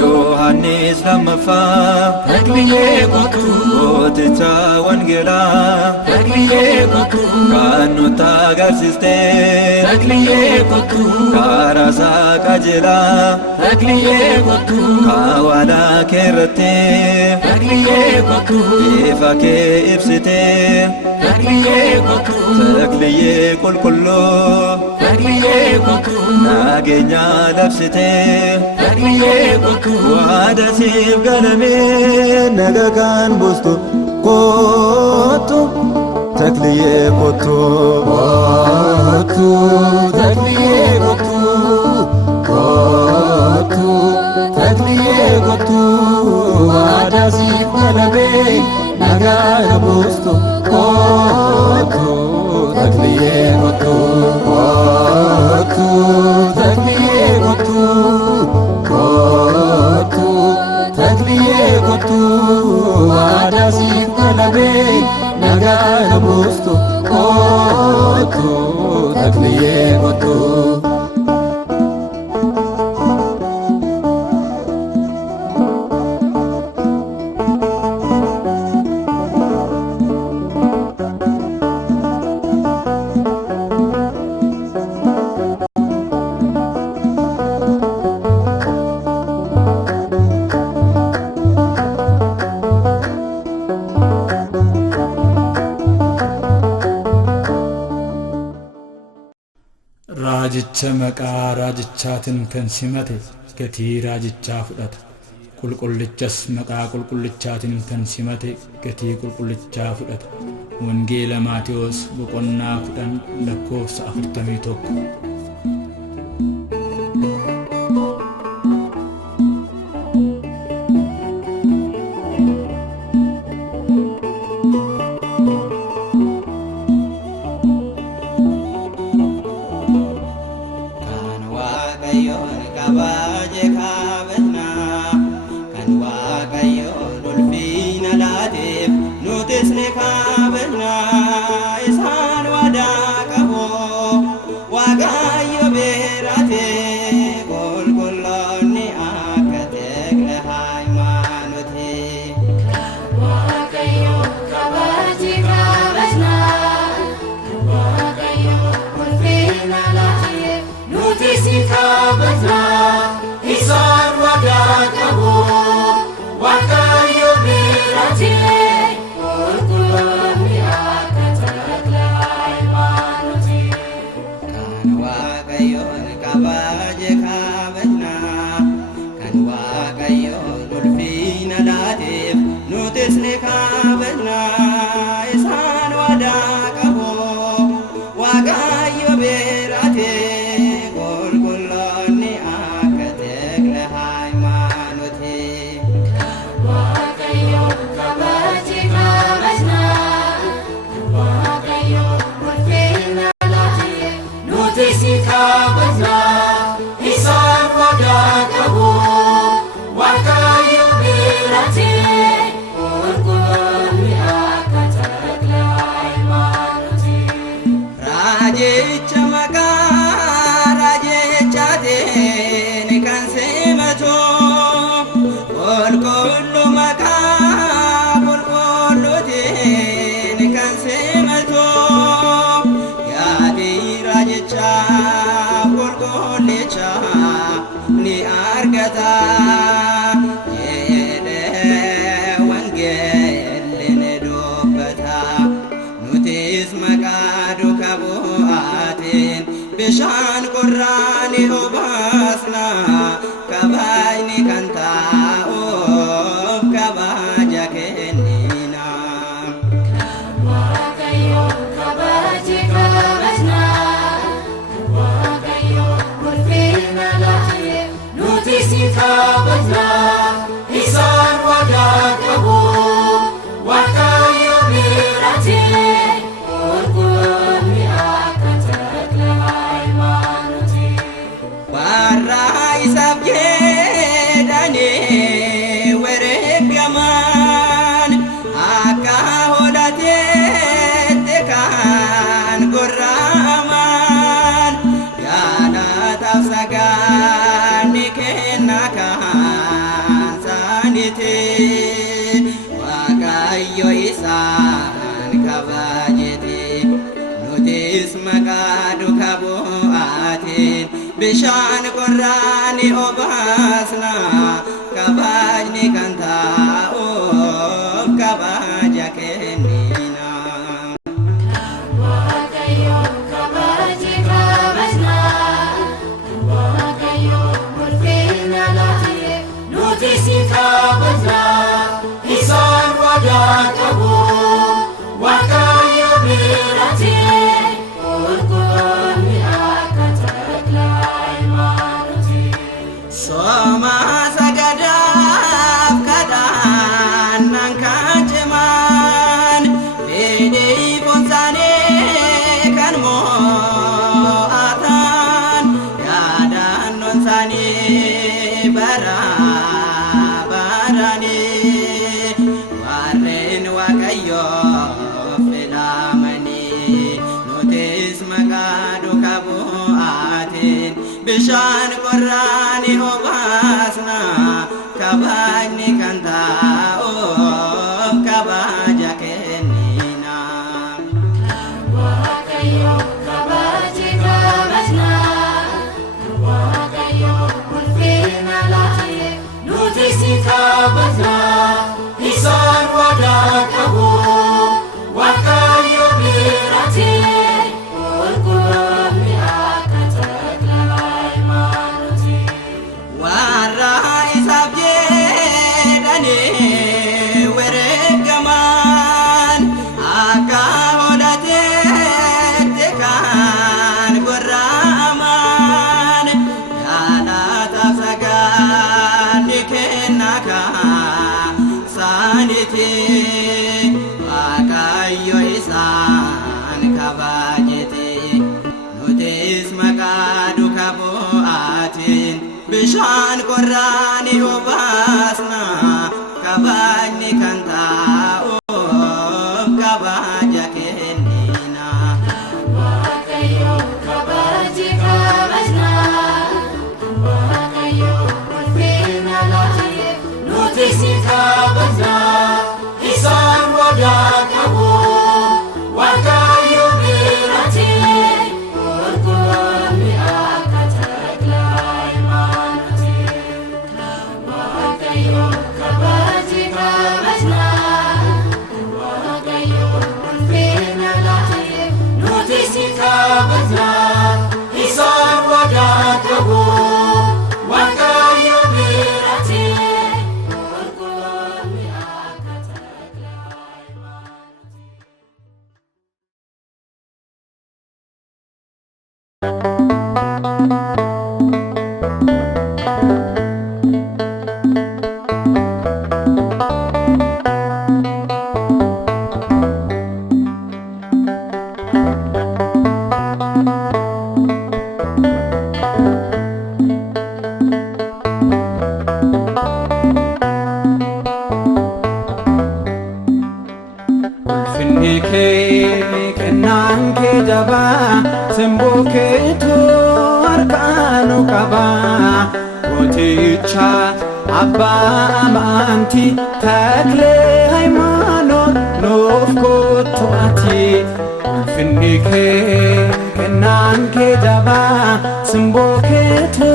Yohannes Lamafa Otita Wangela Kanuta Garsiste Karasa Kajela Kawala Kerate Ifake Ipsite Takliye Kulkullo Nagenya Lapsite Wada Sif Galame Nagakan Bustu Kotu Takliye Kotu Takliye Kotu Takliye Kotu Wada Sif Galame Nagakan Bustu Kotu Takliye Kotu Takliye Kotu Takliye Kotu Wada Sif Galame Nagana Bustu Kotu Takliye Kotu Rajicha maqaa rajichaatiin kan simate gatii rajichaa fudhata. Qulqullichas maqaa qulqullichaatiin kan simate gatii qulqullichaa fudhata. Wangeela Maatewos boqonnaa 10:41. Bishaan qorraani obaasna kabaayni kan taa'uuf kabaaja kennina. Waaqayyo kabaaji kabajna, Waaqayyo ulfina laatee nuti si kabajna. isaaf jedhanii wareegaman akka hodhateetti kan gorra'aman yaadataaf sagaanni kenna kan saaniti Waaqayyo isaan kabajete nutis maqaa duukaa bu'aatiin bishaan qorraani obaasna kabajni kan taa'uuf kabaja kennina. Waaqayyo kabaji kabajna Waaqayyo ulfina laatee nuti si kabajna isaan wadaa qabu Waaqayyo biratti qulqulloonni akka taklaa imaanoti. Soma sagadaaf kadhannaan kan cimaan fedhii bonsaanii kan mo'atan yaadannoon isaanii bara baranii warreen Waaqayyoof filamanii nutis maqaa duukaa bu'aatiin bishaan qorraani obaasna kabajni kan taa'uuf kabaja kennina. Waaqayyo kabaji kabajna Waaqayyo ulfina laatee nuti si kabajna isaan wadaa qabu Waaqayyo biratti qulqulloonni akka taklaa imaanoti. Warra isaaf jedhanii wareegaman akka hodhateetti kan gorra'aman yaadataaf sagaanni kenna kan saaniti Waaqayyo isaan kabajete nutis maqaa duukaa bu'aatiin bishaan qorraani obaasna kabajni kan taa'uuf kabaja kennina. Waaqayyo kabaji kabajna Waaqayyo ulfina laatee nuti si kabajna isaan wadaa qabu Waaqayyo biratti qulqulloonni akka taklaa imaanoti. Waaqayyo kabaji kabajna Waaqayyo ulfina laatee nuti si kabajna isaan wadaa qabu Waaqayyo biratti qulqulloonni akka taklaa Ulfinni kee kennaan kee jabaa simboo keetu harkaanu qabaa gooticha abbaa amantii taklee hayimaanoot nuuf kottu ati. Ulfinni kee kennaan kee jabaa simboo keetu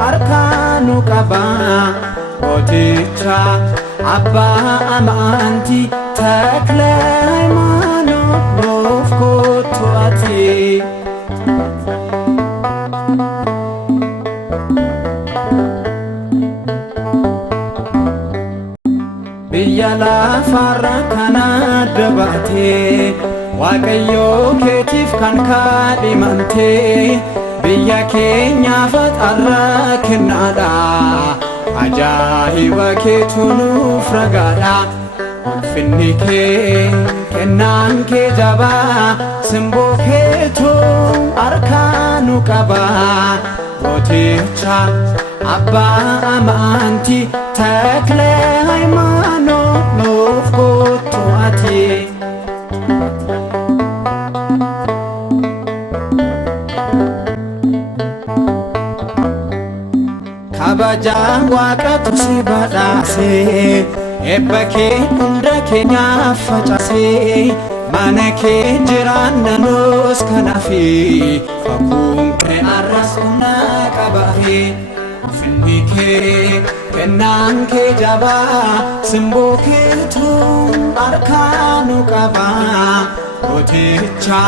harkaanu qabaa gooticha abbaa amantii taklee hayimaanoot nuuf kottu ati. Biyya lafarra kana dabaatee Waaqayyo keetiif kan kaadhimamtee biyya keenyaaf xarra kennaadha ajaa'iba keetu nuuf ragaadha. Ulfinni kee kennaan kee jabaa simboo keetu harkaanu qabaa gooticha አባ አማንቲ ተክለ ሃይማኖት ኑፍ ኮቱ አቲ kabaja waaqatu si badhaase ebba kee hunda keenya facaase mana kee jiraannanos kanaafi fakkuun kee arras humna qabaahe finni kee kennaan kee jabaa simboo keetu harkaanu qabaa gooticha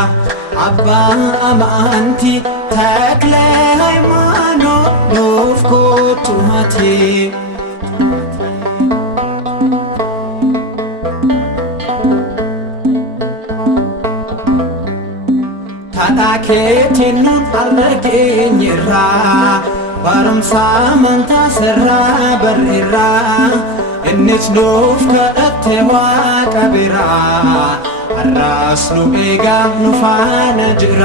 abbaa amanti takle ሃይማኖት ኑፍ ኮቱ አቲ ታዳኬቲን አርገኝራ ባረምሳ መንታ ሰራ በርራ እንች ኑፍ ከእቴዋ ቀቢራ አራስኑ ኤጋ ኑፋነ ጅራ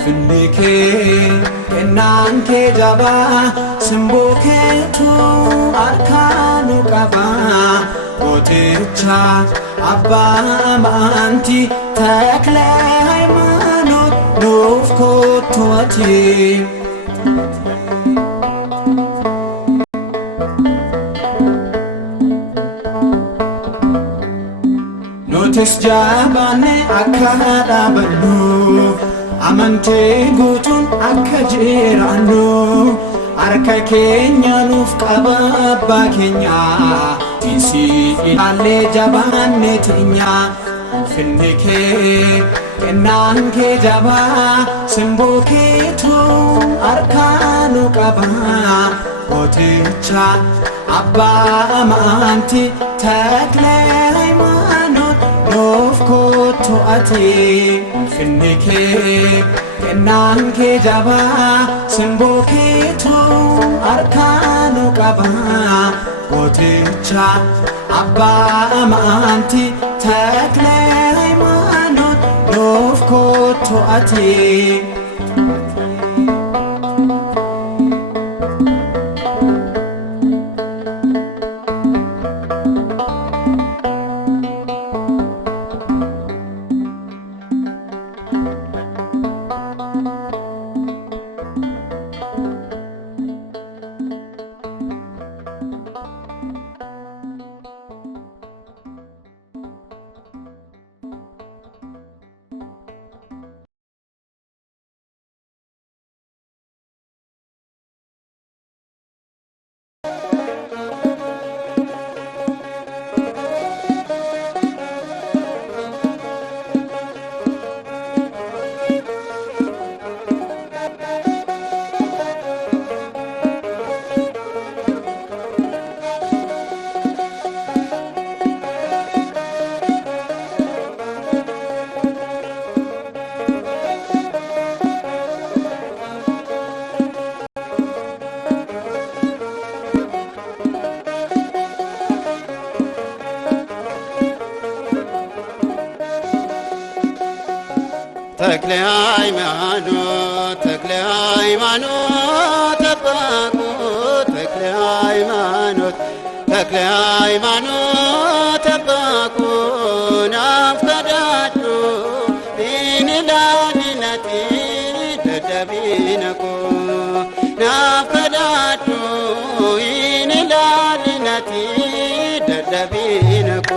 finni kee kennaan kee jabaa simboo keetu harkaanu qabaa gooticha abbaa amantii takle ሃይማኖት ኑuf kootu ati nutis jabaanne akka dhaabannu amante guutuun akka jiraannu harka keenya nuuf qaba abbaa keenya tiisi ilaallee jabaanne teenya finni kee kennaan kee jabaa simboo keetu harkaanu qaba gooticha abbaa amantii takle ሃይማኖት ኑuf kootu ati finni kee kennaan kee jabaa simboo keetu harkaanu qabaa gooticha abbaa amantii takle ሃይማኖት ኑuf kootu ati ተክለ ሃይማኖት ተክለ ሃይማኖት አባቁ ተክለ ሃይማኖት ተክለ ሃይማኖት አባቁ ናፍቀዳዱ ኢንላሊነቲ ደደቢነቁ ናፍቀዳዱ ኢንላሊነቲ ደደቢነቁ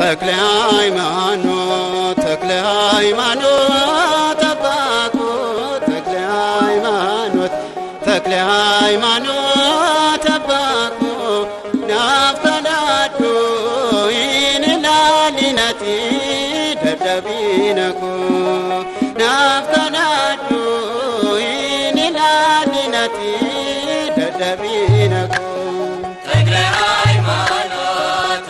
ተክለ ሃይማኖት ተክለ ሃይማኖት አባቁ ተክለ ሃይማኖት ተክለ ሃይማኖት አባቁ ናፍቀዳዱ ኢንላሊነቲ ደደቢነቁ ናፍቀዳዱ ኢንላሊነቲ ደደቢነቁ ተክለ ሃይማኖት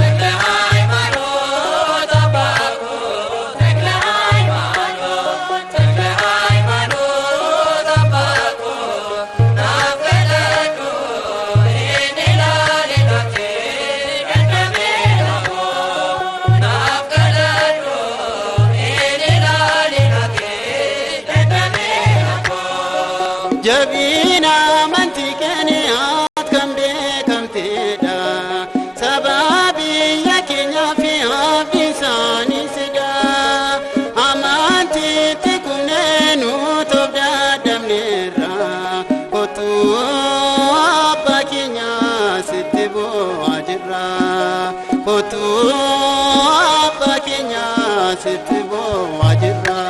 kottu abbaa keenya sitti boo'aa jirra.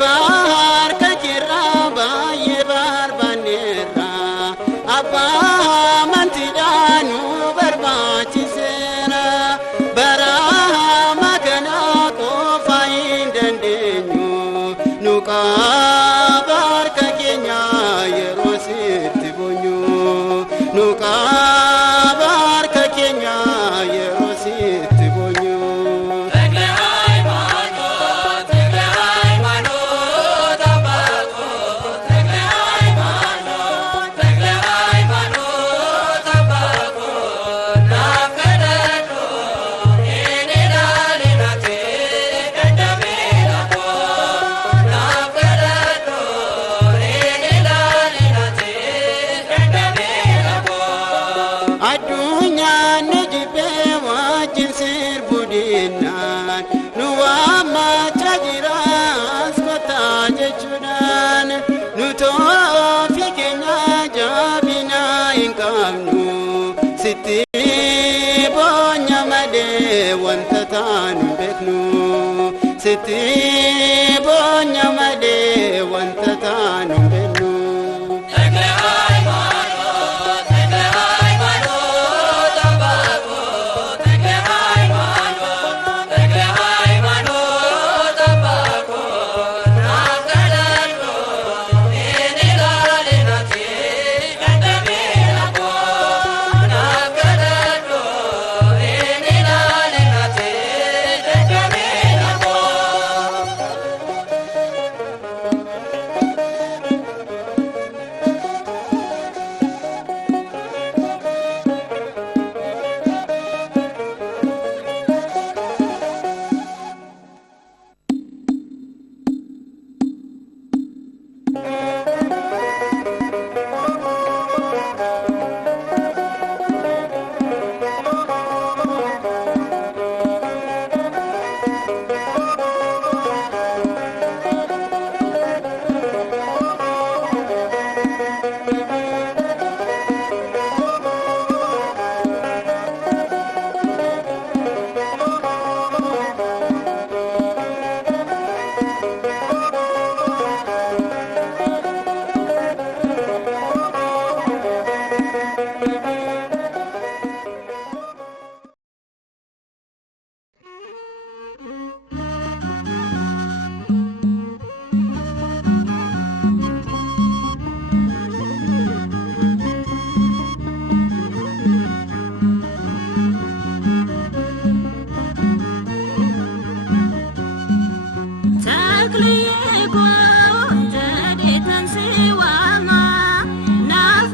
Bahar kekira bayi barbanera apa mantidanu berbachisera barah makana ko fain dendenyu nuka bar kekenya yerosit bunyu nuka bar kekenya yerosit bunyu. Adunya nejibe wajin sir budinan nuwa macha jiras kota jechudan nuto fikenya jabina inkamnu siti bonya made wanta tanu beknu siti bonya made wanta tanu beknu. Naaf